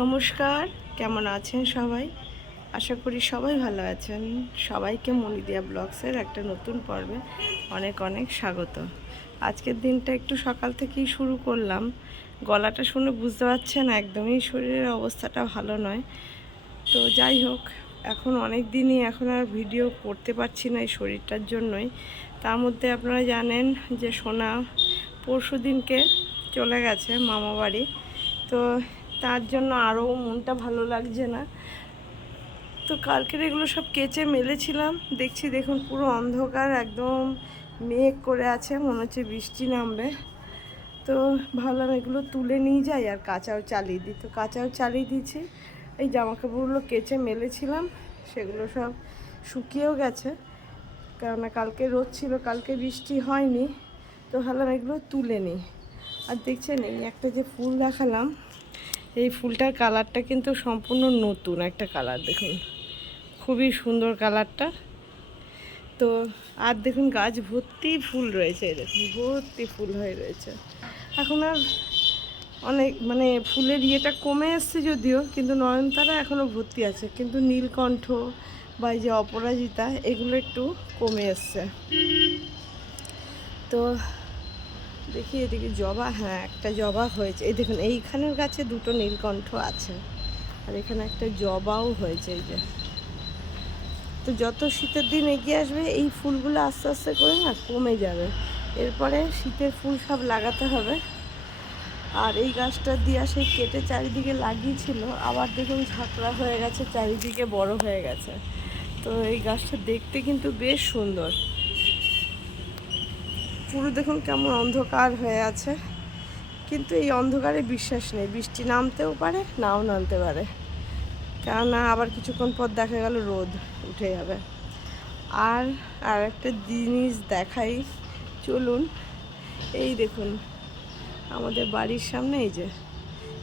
নমস্কার, কেমন আছেন সবাই? আশা করি সবাই ভালো আছেন। সবাইকে মনিদিয়া ব্লগসের একটা নতুন পর্বে অনেক অনেক স্বাগত। আজকের দিনটা একটু সকাল থেকেই শুরু করলাম। গলাটা শুনে বুঝতে পারছেন একদমই শরীরের অবস্থাটা ভালো নয়। তো যাই হোক, এখন অনেক দিনই এখন আর ভিডিও করতে পারছি না এই শরীরটার জন্যই। তার মধ্যে আপনারা জানেন যে সোনা পরশু দিনকে চলে গেছে মামা বাড়ি তো তার জন্য আরও মনটা ভালো লাগছে না। তো কালকের এগুলো সব কেচে মেলেছিলাম। দেখছি দেখুন পুরো অন্ধকার, একদম মেঘ করে আছে, মনে হচ্ছে বৃষ্টি নামবে। তো ভাবলাম এগুলো তুলে নিয়ে যাই আর কাঁচাও চালিয়ে দিই। তো কাঁচাও চালিয়ে দিয়েছি, এই জামা কাপড়গুলো কেচে মেলেছিলাম, সেগুলো সব শুকিয়েও গেছে। কেননা কালকে রোদ ছিল, কালকে বৃষ্টি হয়নি। তো ভাবলাম এগুলো তুলে নিই। আর দেখছেন, এই একটা যে ফুল দেখালাম এই ফুলটার কালারটা কিন্তু সম্পূর্ণ নতুন একটা কালার, দেখুন। খুবই সুন্দর কালারটা। তো আর দেখুন, গাছ ভর্তি ফুল রয়েছে দেখুন, ভর্তি ফুল হয়ে রয়েছে। এখন আর অনেক মানে ফুলের ইয়েটা কমে এসছে যদিও, কিন্তু নয়নতারা এখনও ভর্তি আছে। কিন্তু নীলকণ্ঠ বা এই যে অপরাজিতা, এগুলো একটু কমে এসছে। তো দেখি এদিকে জবা হ্যাঁ একটা জবা হয়েছে। এই দেখুন, এইখানের গাছে দুটো নীলকণ্ঠ আছে, আর এখানে একটা জবাও হয়েছে এই যে। তো যত শীতের দিন এগিয়ে আসবে, এই ফুলগুলো আস্তে আস্তে করে না কমে যাবে। এরপরে শীতের ফুল সব লাগাতে হবে। আর এই গাছটা দিয়া সেই কেটে চারিদিকে লাগিয়েছিল, আবার দেখুন ঝাঁকড়া হয়ে গেছে, চারিদিকে বড় হয়ে গেছে। তো এই গাছটা দেখতে কিন্তু বেশ সুন্দর। পুরো দেখুন কেমন অন্ধকার হয়ে আছে। কিন্তু এই অন্ধকারে বিশ্বাস নেই। বৃষ্টি নামতেও পারে, নাও নামতে পারে। কেননা আবার কিছুক্ষণ পর দেখা গেল রোদ উঠে যাবে। আর আর একটা জিনিস দেখাই। চলুন, এই দেখুন, আমাদের বাড়ির সামনে এই যে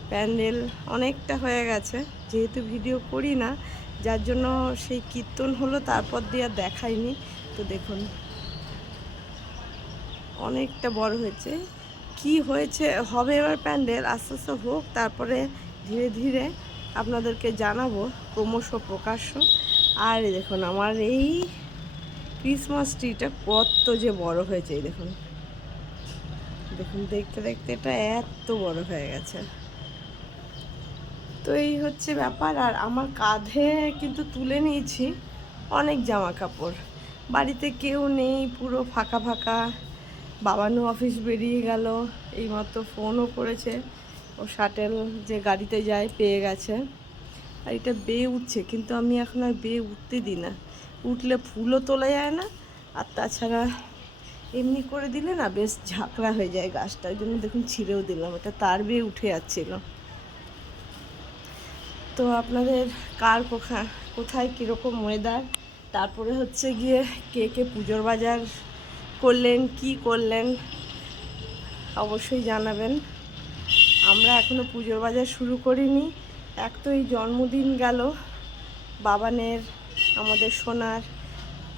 প্যান্ডেল অনেকটা হয়ে গেছে। যেহেতু ভিডিও করি না, যার জন্য সেই কীর্তন হলো, তারপর দিয়ে দেখাইনি। তো দেখুন অনেকটা বড় হয়েছে। কি হয়েছে? হবে এবার প্যান্ডেল, আস্তে আস্তে হোক, তারপরে ধীরে ধীরে আপনাদেরকে জানাব ক্রমশ প্রকাশ্য। আর দেখুন, আমার এই ক্রিসমাস ট্রিটা কত যে বড় হয়েছে, এই দেখুন। দেখুন, দেখতে দেখতে এটা এত বড় হয়ে গেছে। তো এই হচ্ছে ব্যাপার, আর আমার কাঁধে কিন্তু তুলে নিয়েছি অনেক জামা কাপড় বাড়িতে কেউ নেই, পুরো ফাঁকা ফাঁকা। বাবানু অফিস বেরিয়ে গেল, এইমাত্র ফোনও করেছে। ও শাটেল যে গাড়িতে যায়, পেয়ে গেছে। আর এটা বেয়ে উঠছে, কিন্তু আমি এখন আর বেয়ে উঠতে দিই না। উঠলে ফুলও তোলা যায় না, আর তাছাড়া এমনি করে দিলে না বেশ ঝাঁকড়া হয়ে যায় গাছটা। ওই জন্য দেখুন ছিঁড়েও দিলাম এটা তার বেয়ে উঠে যাচ্ছিল। তো আপনাদের কার কোথায় কীরকম ওয়েদার তারপরে হচ্ছে গিয়ে কে কে পুজোর বাজার করলেন, কি করলেন, অবশ্যই জানাবেন। আমরা এখনও পুজোর বাজার শুরু করিনি। এক তো এই জন্মদিন গেল, বাবানের, আমাদের সোনার,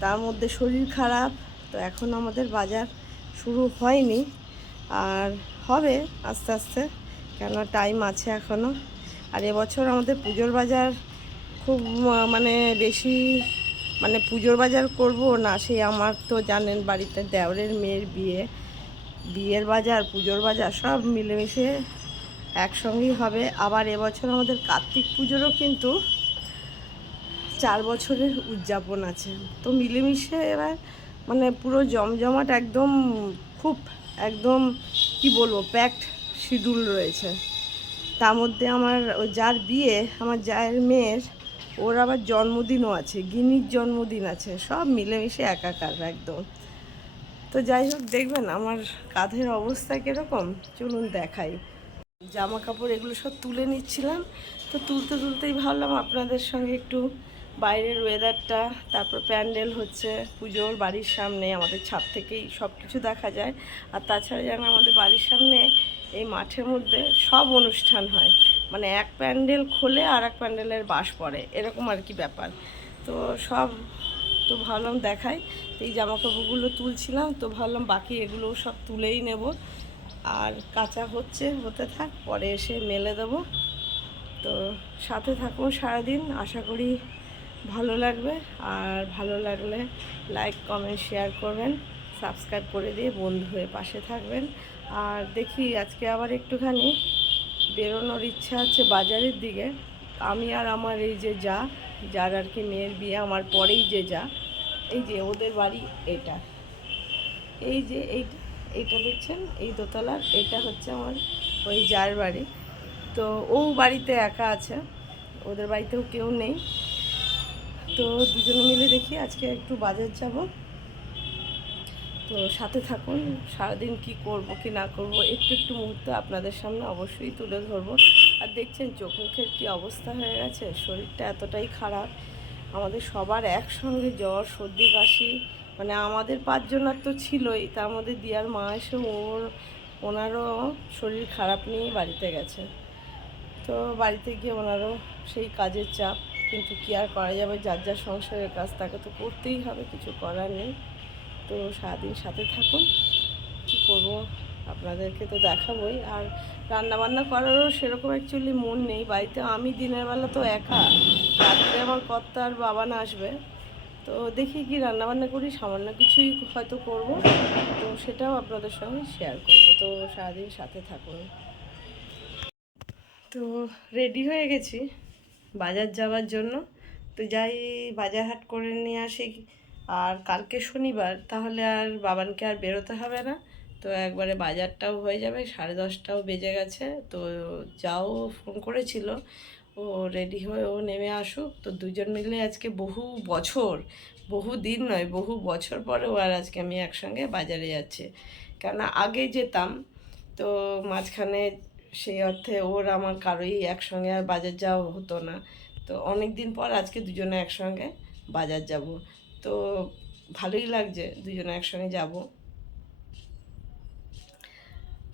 তার মধ্যে শরীর খারাপ, তো এখন আমাদের বাজার শুরু হয়নি। আর হবে আস্তে আস্তে কেন টাইম আছে এখনও আর এবছর আমাদের পুজোর বাজার খুব মানে বেশি মানে পুজোর বাজার করব না সেই আমার তো জানেন বাড়িতে দেওরের মেয়ের বিয়ে। বিয়ের বাজার, পুজোর বাজার সব মিলেমিশে একসঙ্গেই হবে। আবার এবছর আমাদের কার্তিক পুজোরও কিন্তু চার বছরের উদযাপন আছে। তো মিলেমিশে এবার মানে পুরো জমজমাট একদম খুব একদম কি বলব প্যাকড শিডিউল রয়েছে। তার মধ্যে আমার যার বিয়ে, আমার জায়ের মেয়ের ওর আবার জন্মদিনও আছে, গিনির জন্মদিন আছে, সব মিলেমিশে একাকার একদম। তো যাই হোক, দেখবেন আমার কাঁধের অবস্থা কীরকম, চলুন দেখাই। জামা কাপড় এগুলো সব তুলে নিচ্ছিলাম, তো তুলতে তুলতেই ভাবলাম আপনাদের সঙ্গে একটু বাইরের ওয়েদারটা তারপর প্যান্ডেল হচ্ছে, পুজোর বাড়ির সামনে, আমাদের ছাদ থেকেই সব কিছু দেখা যায়। আর তাছাড়া যেন আমাদের বাড়ির সামনে এই মাঠের মধ্যে সব অনুষ্ঠান হয়। মানে এক প্যান্ডেল খোলে আর এক প্যান্ডেলের বাস পড়ে, এরকম আর কি ব্যাপার। তো সব তো ভাবলাম দেখাই। এই জামা কাপড়গুলো তুলছিলাম, তো ভাবলাম বাকি এগুলোও সব তুলেই নেব। আর কাঁচা হচ্ছে, হতে থাক, পরে এসে মেলে দেবো। তো সাথে থাকুন সারাদিন, আশা করি ভালো লাগবে। আর ভালো লাগলে লাইক, কমেন্ট, শেয়ার করবেন। সাবস্ক্রাইব করে দিয়ে বন্ধু হয়ে পাশে থাকবেন। আর দেখি আজকে আবার একটুখানি বেরোনোর ইচ্ছা আছে বাজারের দিকে, আমি আর আমার এই যে যা, যার আর কি মেয়ের বিয়ে, আমার পরেই যে যা, এই যে ওদের বাড়ি এটা। এই যে এইটা এইটা দেখছেন? এই দোতলার, এটা হচ্ছে আমার ওই যার বাড়ি। তো ও বাড়িতে একা আছে, ওদের বাড়িতেও কেউ নেই। তো দুজনে মিলে দেখি আজকে একটু বাজার যাব। তো সাথে থাকুন, সারাদিন কি করব, কি না করব, একটু একটু মুহূর্ত আপনাদের সামনে অবশ্যই তুলে ধরবো। আর দেখছেন চোখ মুখের কী অবস্থা হয়ে গেছে, শরীরটা এতটাই খারাপ। আমাদের সবার একসঙ্গে জ্বর, সর্দি, কাশি মানে আমাদের পাঁচজনের তো ছিলই, তার মধ্যে দিয়ার মা এসে ওর, ওনারও শরীর খারাপ নিয়ে বাড়িতে গেছে। তো বাড়িতে গিয়ে ওনারও সেই কাজের চাপ, কিন্তু কি আর করা যাবে, যার যার সংসারের কাজ, তাকে তো করতেই হবে, কিছু করার নেই। তো সারাদিন সাথে থাকুন, কী করব আপনাদেরকে তো দেখাবই। আর রান্নাবান্না করারও সেরকম অ্যাকচুয়ালি মন নেই, বাড়িতে আমি দিনের বেলা তো একা, রাত্রে আমার কর্তা আর বাবা না আসবে। তো দেখি কি রান্নাবান্না করি, সামান্য কিছুই হয়তো করব, তো সেটাও আপনাদের সঙ্গে শেয়ার করব। তো সারাদিন সাথে থাকুন। তো রেডি হয়ে গেছি বাজার যাওয়ার জন্য। তো যাই বাজার হাট করে নিয়ে আসি আর কালকে শনিবার, তাহলে আর বাবানকে আর বেরোতে হবে না। তো একবারে বাজারটাও হয়ে যাবে, সাড়ে দশটাও বেজে গেছে। তো যাও, ফোন করেছিল। ও রেডি হয়ে ও নেমে আসুক। তো দুজন মিলে আজকে বহু বছর, বহু দিন নয়, বহু বছর পরে ও আর আজকে আমি একসঙ্গে বাজারে যাচ্ছি। কেননা আগে যেতাম, তো মাঝখানে সেই অর্থে ওর আমার কারোই একসঙ্গে আর বাজার যাওয়া হতো না। তো অনেক দিন পর আজকে দুজনে একসঙ্গে বাজার যাব। তো ভালোই লাগছে, দুজনে একসঙ্গে যাব।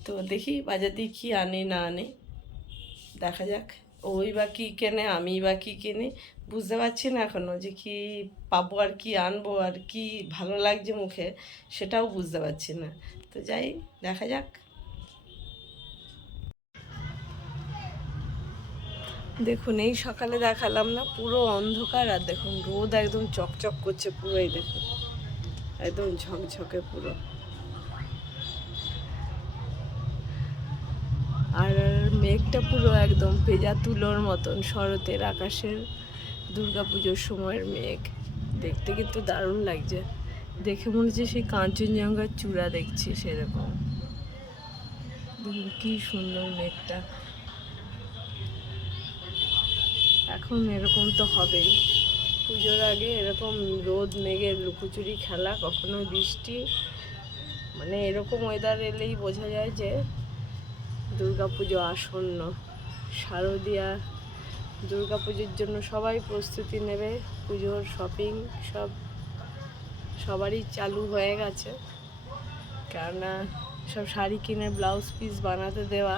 তো দেখি বাজার দিয়ে কী আনি, না আনে, দেখা যাক। ওই বা কী কেনে, আমি বা কী কিনি, বুঝতে পারছি না এখনও যে কি পাবো আর কি আনব আর কি ভালো লাগছে মুখে, সেটাও বুঝতে পারছি না। তো যাই, দেখা যাক। দেখুন, এই সকালে দেখালাম না, পুরো অন্ধকার আর দেখুন, রোদ একদম চকচক করছে পুরো এই দেখুন। একদম ঝকঝকে পুরো। আর মেঘটা পুরো একদম ভেজা তুলোর মতন, শরতের আকাশের দুর্গাপুজোর সময়ের মেঘ। দেখতে কিন্তু দারুণ লাগছে। দেখে মনে হচ্ছে সেই কাঞ্চনজঙ্ঘার চূড়া দেখছি সেরকম। কি সুন্দর মেঘটা। এখন এরকম তো হবেই। পুজোর আগে এরকম রোদ, মেঘের লুকোচুরি খেলা, কখনো বৃষ্টি মানে এরকম ওয়েদার এলেই বোঝা যায় যে দুর্গাপুজো আসন্ন। শারদীয়া দুর্গাপুজোর জন্য সবাই প্রস্তুতি নেবে, পুজোর শপিং সব সবারই চালু হয়ে গেছে। কেননা সব শাড়ি কিনে ব্লাউজ পিস বানাতে দেওয়া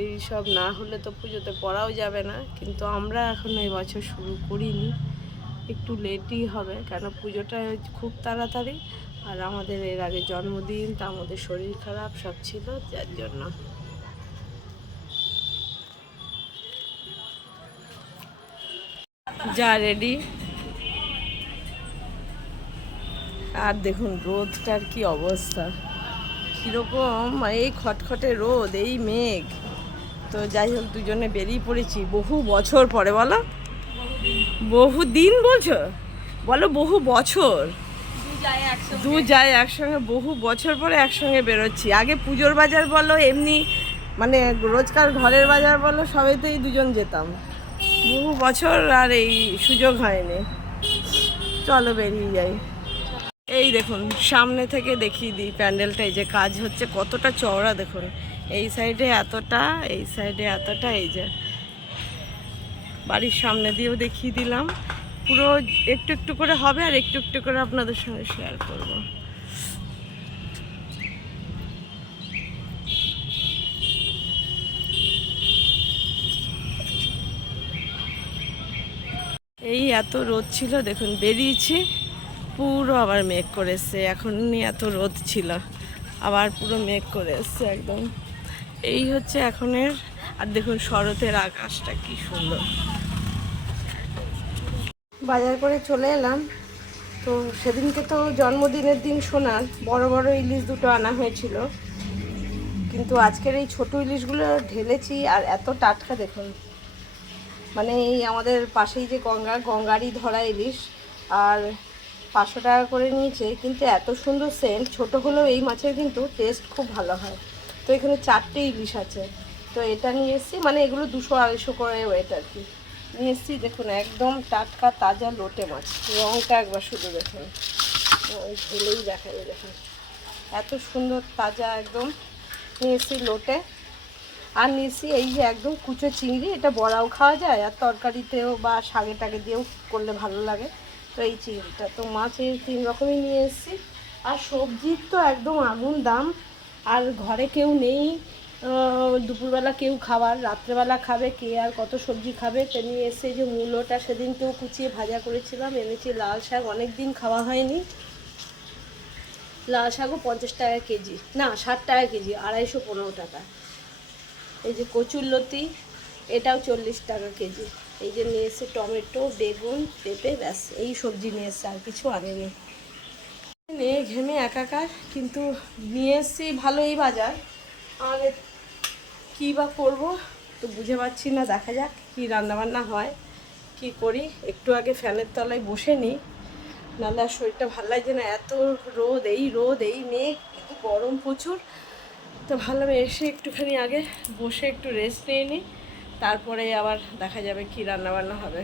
এই সব না হলে তো পুজোতে পড়াও যাবে না। কিন্তু আমরা এখন এই বছর শুরু করিনি। একটু লেটই হবে, কেন পুজোটা খুব তাড়াতাড়ি। আর আমাদের এর আগে জন্মদিন, তা আমাদের শরীর খারাপ, সব ছিল, যার জন্য। যা রেডি আর দেখুন, রোদটার কি অবস্থা। কীরকম, এই খটখটে রোদ, এই মেঘ। তো যাই হোক, দুজনে বেরিয়ে পড়েছি। বহু বছর পরে বলো। বহু দিন বলছো? বলো বহু বছর। দু যায় একসঙ্গে, বহু বছর পরে একসঙ্গে বেরোচ্ছি। আগে পুজোর বাজার বলো, এমনি মানে রোজকার ঘরের বাজার বলো, সবেতেই দুজন যেতাম। বহু বছর আর এই সুযোগ হয়নি। চলো বেরিয়ে যাই। এই দেখুন, সামনে থেকে দেখিয়ে দিই প্যান্ডেলটা, এই যে কাজ হচ্ছে, কতটা চওড়া দেখুন। এই সাইডে এতটা, এই সাইডে এতটা, এই যে বাড়ির সামনে দিয়েও দেখিয়ে দিলাম। পুরো একটু একটু করে হবে আর একটু একটু করে আপনাদের সঙ্গে শেয়ার করব। এই এত রোদ ছিল, দেখুন, বেরিয়েছি। পুরো আবার মেঘ করে এসছে, এখনই এত রোদ ছিল। আবার পুরো মেঘ করে এসছে, একদম। এই হচ্ছে এখনের, আর দেখুন শরতের আকাশটা কি সুন্দর। বাজার করে চলে এলাম। তো সেদিনকে তো জন্মদিনের দিন সোনার, বড় বড় ইলিশ দুটো আনা হয়েছিল। কিন্তু আজকের এই ছোট ইলিশগুলো ঢেলেছি আর এত টাটকা দেখুন। মানে এই আমাদের পাশেই যে গঙ্গা, গঙ্গারই ধরা ইলিশ। আর পাঁচশো টাকা করে নিয়েছে, কিন্তু এত সুন্দর সেন্ট ছোট হলেও এই মাছের কিন্তু টেস্ট খুব ভালো হয়। তো এখানে চারটে ইলিশ আছে। তো এটা নিয়ে এসেছি মানে এগুলো দুশো আড়াইশো করে ওয়েট আর কি। নিয়ে এসেছি, দেখুন, একদম টাটকা, তাজা লোটে মাছ। রঙটা একবার শুধু দেখুন। ওই ঢেলেই দেখা যায় দেখুন। এত সুন্দর, তাজা একদম। নিয়ে এসেছি লোটে। আর নিয়েছি এই যে একদম কুচো চিংড়ি, এটা বড়াও খাওয়া যায়, আর তরকারিতেও বা শাগে টাকে দিয়েও করলে ভালো লাগে। তো এই চিংড়িটা, তো মাছ এই তিন রকমই নিয়ে এসেছি। আর সবজির তো একদম আগুন দাম। আর ঘরে কেউ নেই দুপুরবেলা কেউ খাবার, রাত্রেবেলা খাবে কে আর কত সবজি খাবে, তে নিয়ে এসে যে মূলোটা সেদিনকেও কুচিয়ে ভাজা করেছিলাম, এনেছি লাল শাক অনেক দিন খাওয়া হয়নি। লাল শাকও পঞ্চাশ টাকা কেজি, না, ষাট টাকা কেজি, আড়াইশো পনেরো টাকা। এই যে কচুর লতি, এটাও চল্লিশ টাকা কেজি। এই যে নিয়ে এসে টমেটো, বেগুন, পেঁপে, ব্যাস, এই সবজি নিয়ে এসছে আর কিছু আনেনি। নিয়ে ঘেমে একাকার, কিন্তু নিয়ে এসছি ভালোই বাজার। আর কী বা করব তো বুঝে পাচ্ছি না, দেখা যাক কী রান্নাবান্না হয়, কি করি। একটু আগে ফ্যানের তলায় বসে নিই, নাহলে আর শরীরটা ভালো লাগছে না। এত রোদ, এই রোদ, এই মেঘ গরম প্রচুর। তো ভাবলাম এসে একটুখানি আগে বসে একটু রেস্ট নিয়ে নিই, তারপরে আবার দেখা যাবে কি রান্নাবান্না হবে।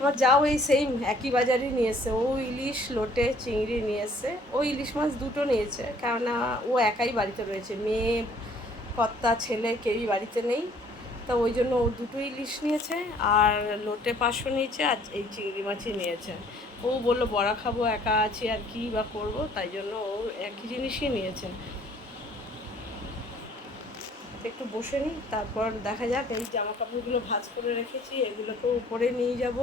আমার যাও এই সেম একই বাজারই নিয়েছে ও ইলিশ, লোটে, চিংড়ি নিয়েছে ও ইলিশ মাছ দুটো নিয়েছে, কেননা ও একাই বাড়িতে রয়েছে। মেয়ে, কর্তা, ছেলে কেউই বাড়িতে নেই। তা ওই জন্য ও দুটো ইলিশ নিয়েছে, আর লোটে পাঁচশো নিয়েছে, আর এই চিংড়ি মাছই নিয়েছে। ও বলল, বড়া খাব, একা আছি, আর কি বা করব? তাই জন্য ও একই জিনিসই নিয়েছে। একটু বসে নিই, তারপর দেখা যাক এই জামা কাপড়গুলো ভাজ করে রেখেছি, এগুলোকেও উপরে নিয়ে যাব।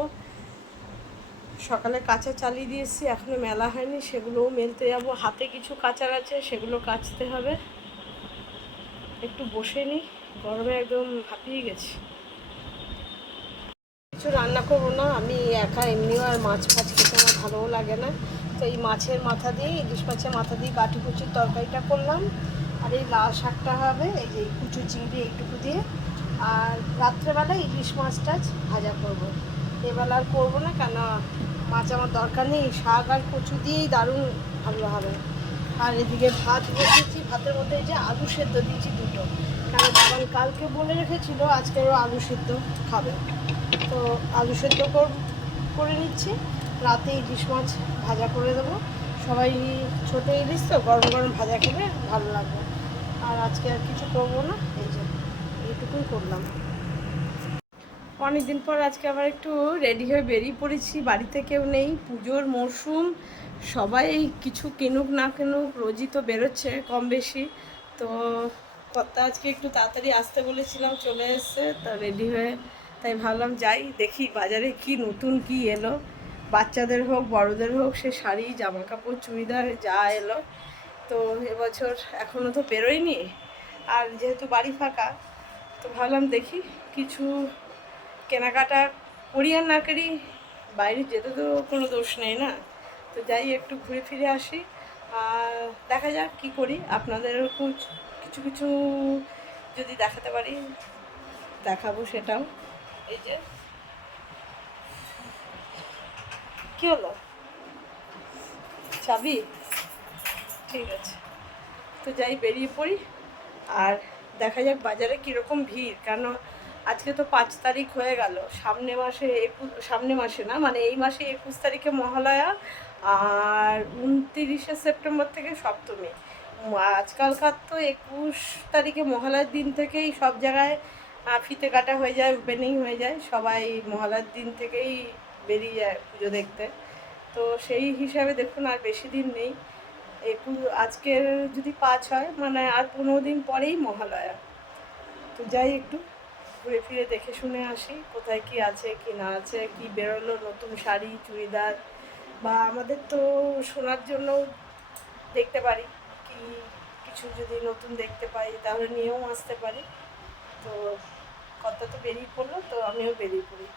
সকালে কাঁচা চালিয়ে দিয়েছি এখনও মেলা হয়নি, সেগুলোও মেলতে যাব। হাতে কিছু কাচার আছে, সেগুলো কাচতে হবে। একটু বসে নিই, গরমে একদম হাঁপিয়ে গেছি। কিছু রান্না করব না, আমি একা এমনিও আর মাছ ফাছ খেতে আমার ভালোও লাগে না। তো এই মাছের মাথা দিয়ে, ইলিশ মাছের মাথা দিয়ে কাঠি কুচির তরকারিটা করলাম। আর এই লাল শাকটা হবে, এই যে কুচু চিংড়ি এইটুকু দিয়ে। আর রাত্রেবেলা ইলিশ মাছ টাছ ভাজা করব। এবেলা আর করব না কেন মাছ আমার দরকার নেই, শাক আর কচু দিয়েই দারুণ ভালো হবে। আর এদিকে ভাত বসিয়েছি, ভাতের মধ্যে যে আলু সেদ্ধ দিয়েছি দুটো। কারণ বাবান কালকে বলে রেখেছিল, আজকে ওরা আলু সেদ্ধ খাবে। তো আলু সেদ্ধ করে নিচ্ছি, রাতে ইলিশ মাছ ভাজা করে দেবো। সবাই ছোটো ইলিশ তো, গরম গরম ভাজা খেলে ভালো লাগবে। আর আজকে আর কিছু করব না, এই যে এইটুকুই করলাম। অনেকদিন পর আজকে আবার একটু রেডি হয়ে বেরিয়ে পড়েছি বাড়িতে কেউ নেই, পুজোর মরশুম, সবাই কিছু কিনুক না কিনুক, রোজই তো বেরোচ্ছে কম বেশি। তো কর্তা আজকে একটু তাড়াতাড়ি আসতে বলেছিলাম, চলে এসছে, তা রেডি হয়ে, তাই ভাবলাম যাই, দেখি বাজারে কি নতুন কি এলো। বাচ্চাদের হোক, বড়দের হোক, সে শাড়ি জামা কাপড় চুড়িদার, যা এলো। তো এবছর এখনও তো বেরোয়নি। আর যেহেতু বাড়ি ফাঁকা, তো ভাবলাম দেখি কিছু কেনাকাটা করি আর না করি, বাইরে যেতে তো কোনো দোষ নেই না। তো যাই, একটু ঘুরে ফিরে আসি। আর দেখা যাক কি করি। আপনাদেরও কুছ- কিছু কিছু যদি দেখাতে পারি, দেখাবো সেটাও। এই যে। কি হলো? চাবি? ঠিক আছে। তো যাই, বেরিয়ে পড়ি। আর দেখা যাক বাজারে কীরকম ভিড়। কেন আজকে তো পাঁচ তারিখ হয়ে গেল। সামনে মাসে একুশ, সামনে মাসে না মানে এই মাসে একুশ তারিখে মহালয়া আর উনতিরিশে সেপ্টেম্বর থেকে সপ্তমী। আজকালকার তো একুশ তারিখে মহালয়ার দিন থেকেই সব জায়গায় ফিতে কাটা হয়ে যায়, ওপেনিং হয়ে যায়। সবাই মহালয়ার দিন থেকেই বেরিয়ে যায় পুজো দেখতে। তো সেই হিসাবে দেখুন আর বেশি দিন নেই। একটু আজকের যদি পাঁচ হয় মানে আর পনেরো দিন পরেই মহালয়া। তো যাই একটু ঘুরে ফিরে দেখে শুনে আসি, কোথায় কি আছে, কি না আছে, কি বেরোলো, নতুন শাড়ি, চুড়িদার। বা আমাদের তো শোনার জন্য দেখতে পারি, কি কিছু যদি নতুন দেখতে পাই, তাহলে নিয়েও আসতে পারি। তো কথা তো বেরিয়ে পড়ল, তো আমিও বেরিয়ে পড়ি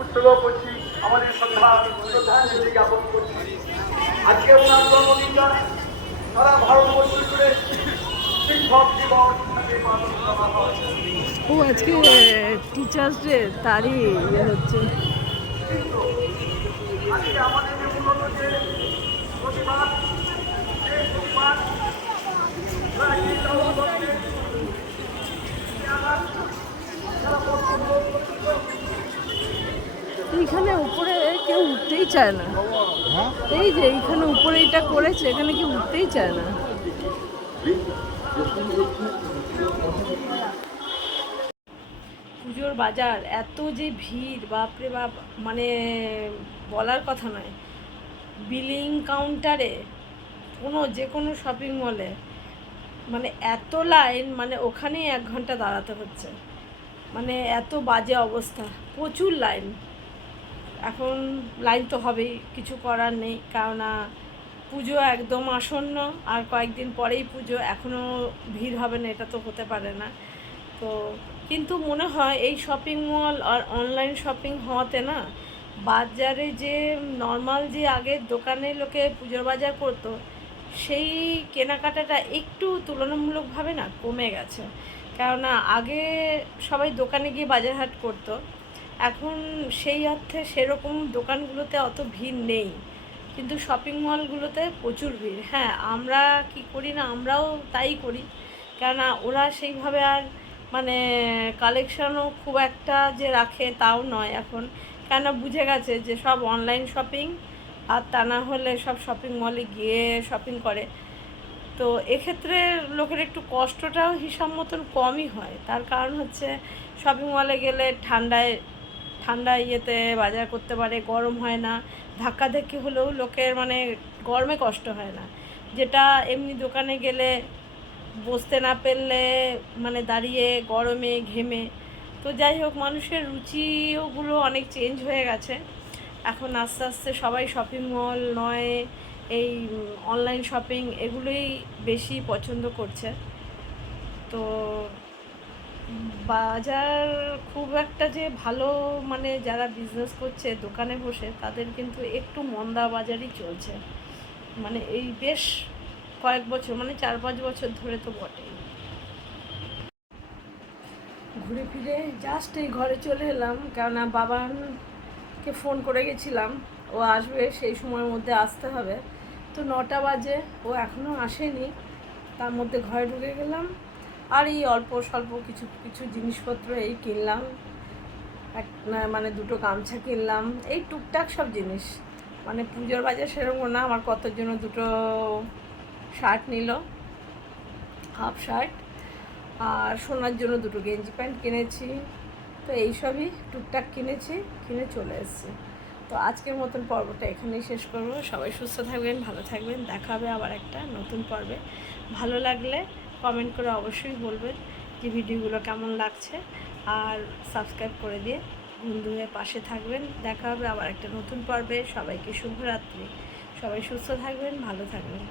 উৎসর্গ করছি আমাদের শ্রদ্ধা শ্রদ্ধাঞ্জলি জ্ঞাপন করছি আজকে ওনার জন্মদিনটা সারা ভারতবর্ষ জুড়ে শিক্ষক দিবস ও আজকে টিচার্স ডে তারই ইয়ে হচ্ছে। আজকে আমাদের যে মূলত যে প্রতিবাদ যে প্রতিবাদ এইখানে উপরে কেউ উঠতেই চায় না। এই যে এইখানে উপরে এটা করেছে এখানে কেউ উঠতেই চায় না। পুজোর বাজার এত যে ভিড় বাপরে বাপ মানে বলার কথা নয়। বিলিং কাউন্টারে কোনো যে কোনো শপিং মলে মানে এত লাইন মানে ওখানেই এক ঘণ্টা দাঁড়াতে হচ্ছে। মানে এত বাজে অবস্থা প্রচুর লাইন এখন লাইন তো হবেই, কিছু করার নেই, কেননা পুজো একদম আসন্ন, আর কয়েকদিন পরেই পুজো এখনও ভিড় হবে না, এটা তো হতে পারে না। তো কিন্তু মনে হয় এই শপিং মল আর অনলাইন শপিং হওয়াতে না, বাজারে যে নর্মাল যে আগের দোকানে লোকে পুজোর বাজার করতো, সেই কেনাকাটাটা একটু তুলনামূলকভাবে না কমে গেছে। কেননা আগে সবাই দোকানে গিয়ে বাজার হাট করতো এখন সেই অর্থে সেরকম দোকানগুলোতে অত ভিড় নেই। কিন্তু শপিং মলগুলোতে প্রচুর ভিড়। হ্যাঁ আমরা কি করি না, আমরাও তাই করি। কেননা ওরা সেইভাবে আর মানে কালেকশনও খুব একটা যে রাখে তাও নয় এখন। কেননা বুঝে গেছে যে সব অনলাইন শপিং আর তা না হলে সব শপিং মলে গিয়ে শপিং করে। তো এক্ষেত্রে লোকের একটু কষ্টটাও হিসাব মতন কমই হয়। তার কারণ হচ্ছে শপিং মলে গেলে ঠান্ডায় ঠান্ডা ইয়েতে বাজার করতে পারে, গরম হয় না। ধাক্কাধাক্কি হলেও লোকের মানে গরমে কষ্ট হয় না। যেটা এমনি দোকানে গেলে বসতে না পেরলে মানে দাঁড়িয়ে গরমে ঘেমে। তো যাই হোক, মানুষের রুচিওগুলো অনেক চেঞ্জ হয়ে গেছে। এখন আস্তে আস্তে সবাই শপিং মল নয়, এই অনলাইন শপিং এগুলোই বেশি পছন্দ করছে। তো বাজার খুব একটা যে ভালো মানে যারা বিজনেস করছে, দোকানে বসে, তাদের কিন্তু একটু মন্দা বাজারই চলছে। মানে এই বেশ কয়েক বছর মানে চার পাঁচ বছর ধরে তো বটেই। ঘুরে ফিরে জাস্ট এই ঘরে চলে এলাম, কেননা বাবানকে ফোন করে গেছিলাম, ও আসবে সেই সময়ের মধ্যে আসতে হবে। তো নটা বাজে, ও এখনও আসেনি, তার মধ্যে ঘরে ঢুকে গেলাম। আর এই অল্প স্বল্প কিছু কিছু জিনিসপত্র এই কিনলাম। এক মানে দুটো গামছা কিনলাম। এই টুকটাক সব জিনিস। মানে পুজোর বাজার সেরকম না, আমার কতর জন্য দুটো শার্ট নিল হাফ শার্ট আর সোনার জন্য দুটো গেঞ্জি প্যান্ট কিনেছি। তো এইসবই টুকটাক কিনেছি, কিনে চলে এসেছি। তো আজকের মতন পর্বটা এখানেই শেষ করব। সবাই সুস্থ থাকবেন, ভালো থাকবেন। দেখা হবে আবার একটা নতুন পর্বে। ভালো লাগলে কমেন্ট করে অবশ্যই বলবেন যে ভিডিওগুলো কেমন লাগছে। আর সাবস্ক্রাইব করে দিয়ে বন্ধুদের পাশে থাকবেন। দেখা হবে আবার একটা নতুন পর্বে। সবাইকে শুভরাত্রি। সবাই সুস্থ থাকবেন, ভালো থাকবেন।